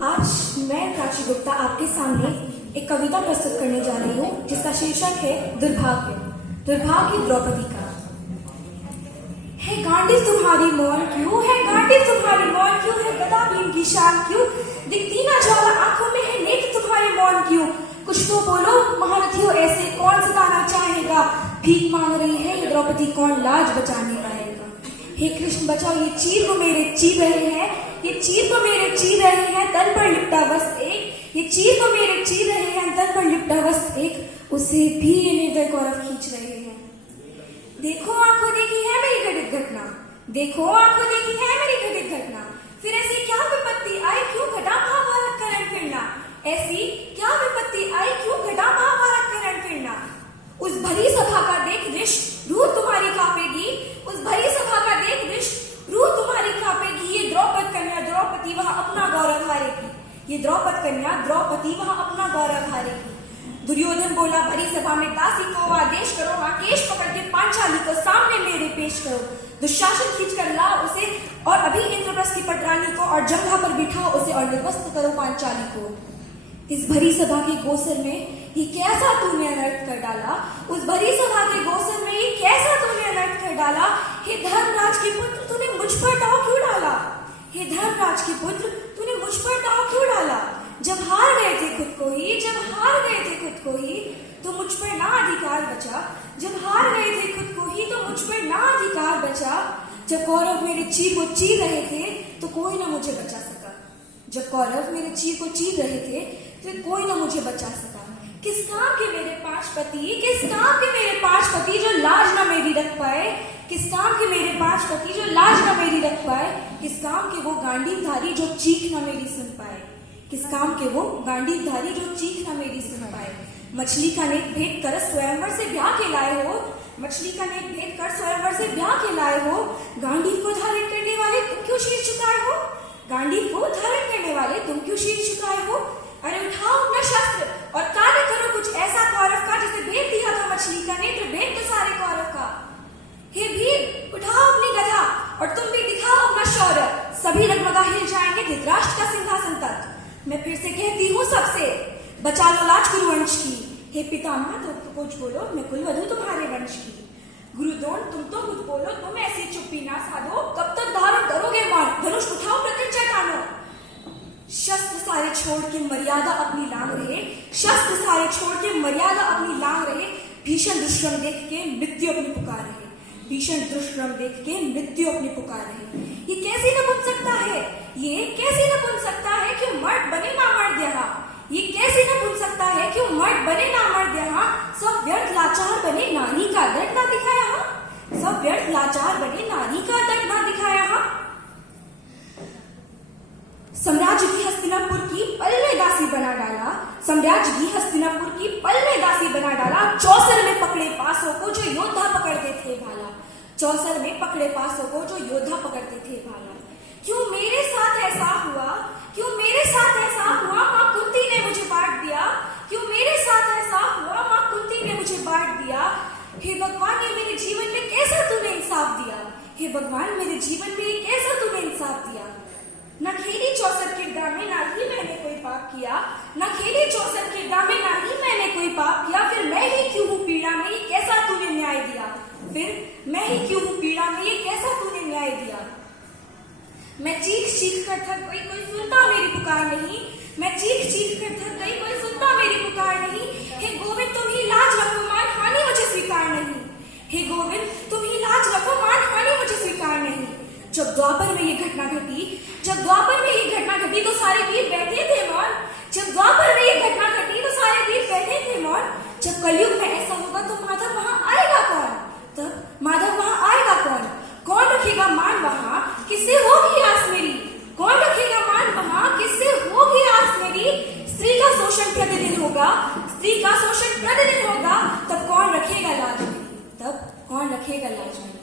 आज मैं प्राची गुप्ता आपके सामने एक कविता प्रस्तुत करने जा रही हूँ जिसका शीर्षक है दुर्भाग्य। दुर्भाग्य द्रौपदी का। है गांडिव तुम्हारी मौन क्यों, है गांडिव तुम्हारी मौन क्यों, है गदा भीम की शान क्यों, दिखती ना ज्वाला आंखों में है नेत्र तुम्हारे मौन क्यों। कुछ तो बोलो महारथियों ऐसे कौन सताना चाहेगा, भीख मांग रही है ये द्रौपदी कौन लाज बचाने आएगा। हे कृष्ण बचाओ ये चीर को मेरे चीर रहे हैं, ये चीर को मेरे चीर रहे हैं, तन पर लिपटा वस्त्र एक, ये चीर को मेरे चीर रहे हैं, तन पर लिपटा वस्त्र एक, उसे भी ये निर्दय गौरव खींच रहे हैं। देखो आंखों देखी है मेरी घटित घटना, देखो आंखों देखी है मेरी घटित घटना, फिर ऐसी क्या विपत्ति आई क्यों घटा महाभारत का रण फिरना, ऐसी क्या विपत्ति आई क्यों घटा महाभारत का रण फिरना। उस भरी सभा का देख दृश रूह तुम्हारी कांपेगी, उस भरी सभा का देख दृश रूह तुम्हारी कांपेगी। ये द्रौपद कन्या द्रौपदी वह अपना गौरव हारेगी, ये द्रौपद कन्या द्रौपदी वह अपना गौरव हारेगी। दुर्योधन बोला भरी सभा में दासी को आदेश करो, आकेश पकड़ के पांचाली को सामने मेरे पेश करो। दुशासन खींच कर ला उसे और अभी इंद्रप्रस्थ की पटरानी को, और जंघा पर बिठाओ उसे और निर्वस्त्र करो पांचाली को। इस भरी सभा के गोसर में ये कैसा तूने अनर्थ कर डाला, उस भरी सभा के गोसर में ये कैसा तूने अनर्थ कर डाला। हे धर्मराज के पुत्र तूने मुझ पर दाव क्यों डाला, हे धर्मराज के पुत्र तूने मुझ पर दाव क्यों डाला। जब हार गए थे खुद को ही, जब हार गए थे खुद को ही, तो मुझ पर ना अधिकार बचा, जब हार गए थे खुद को ही तो मुझ पर ना अधिकार बचा। जब कौरव मेरे चीर को चीर रहे थे तो कोई ना मुझे बचा सका, जब कौरव मेरे चीर को चीर रहे थे तो कोई ना मुझे बचा सका। किस काम के मेरे पांच पति, किस काम के मेरे पांच पति जो लाज ना मेरी रख पाए, किस काम के मेरे पांच पति जो लाज ना मेरी रख पाए, किस काम के वो गांडीवधारी जो चीख ना मेरी सुन पाए, किस काम के वो गांडीवधारी जो चीख ना मेरी सुन पाए। मछली का नेक भेद कर स्वयंवर से ब्याह के लाए हो, मछली का नेक भेद कर स्वयंवर से ब्याह के लाए हो। गांडीव को धारण करने वाले तुम क्यों शीर झुकाए हो, गांडीव को धारण करने वाले तुम क्यों शीर झुकाए हो। अरे उठाओ अपना शस्त्र और कार्य करो कुछ ऐसा कौरव का जिसे भेद दिया था मछली का नेत्र भेद तो सारे कौरव का। हे वीर उठाओ अपनी गदा और तुम भी दिखाओ अपना शौर्य, सभी रगमगा हिल जाएंगे धृतराष्ट्र का सिंहासन तक। मैं फिर से कहती हूँ सबसे बचा लो लाज कुरुवंश की। हे पितामह तुम कुछ बोलो मैं कुलवधू तुम्हारे वंश की। गुरुद्रोण तुम तो कुछ बोलो तुम ऐसी चुप्पी ना साधो, कब तक धारण करोगे मौन, धनुष उठाओ प्रत्यंचा तानो। शस्त्र सारे छोड़ के मर्यादा अपनी लांग रहे, शस्त्र सारे छोड़ के मर्यादा अपनी लांग रहे। भीषण दुष्कर्म देख के मृत्यु अपनी पुकार रहे, भीषण दुष्कर्म देख के मृत्यु अपनी पुकार रहे। ये कैसे न बन सकता है, ये कैसे न बन सकता है कि मर्द बने ना मर्द यहाँ, ये कैसे न बन सकता है कि मर्द बने ना मर्द यहाँ। सब व्यर्थ लाचार बने नारी का दर्द ना दिखाया यहाँ, सब व्यर्थ लाचार बने नारी का दर्द ना दिखाया यहाँ। साम्राज्य की हस्तिनापुर की पल में दासी बना डाला, साम्राज्य की हस्तिनापुर की पल में दासी बना डाला। चौसर में पकड़े पासों को जो योद्धा पकड़ते थे भाला, चौसर में पकड़े पासों को जो योद्धा पकड़ते थे भाला। क्यों मेरे साथ ऐसा हुआ, क्यों मेरे साथ ऐसा हुआ, माँ कुंती ने मुझे बांट दिया, क्यों मेरे साथ ऐसा हुआ, माँ कुंती ने मुझे बांट दिया। हे भगवान ने मेरे जीवन में कैसा तूने इंसाफ दिया, हे भगवान मेरे जीवन में कैसा तूने इंसाफ दिया। न खेली चौसर किरदार में ना ही मैंने कोई पाप किया, न खेली चौसर किरदार में ना ही मैंने कोई पाप किया। फिर मैं ही क्यों हूँ पीड़ा में, ये कैसा तूने न्याय दिया, फिर मैं ही क्यों हूँ पीड़ा में, ये कैसा तूने न्याय दिया। मैं चीख चीख कर थक गई कोई सुनता मेरी पुकार नहीं, मैं चीख चीख कर थक गई कोई सुनता मेरी पुकार नहीं। हे गोविंद तुम ही लाज रखो मान हानि मुझे स्वीकार नहीं, हे गोविंद तुम ही लाज रखो मान हानि मुझे स्वीकार नहीं। जब द्वापर में ये घटना घटी, जब द्वापर में ये घटना घटी तो सारे वीर बैठे थे मौन, जब द्वापर में ये घटना घटी तो सारे वीर बैठे थे मौन। जब कलयुग में ऐसा होगा तो माधव वहां आएगा कौन, तब माधव वहां आएगा कौन, कौन रखेगा मान वहां, किससे होगी आस मेरी, कौन रखेगा मान वहां, किससे होगी आस मेरी। स्त्री का शोषण प्रतिदिन होगा, स्त्री का शोषण प्रतिदिन होगा, तब कौन रखेगा लाज मेरी, तब कौन रखेगा लाज मेरी।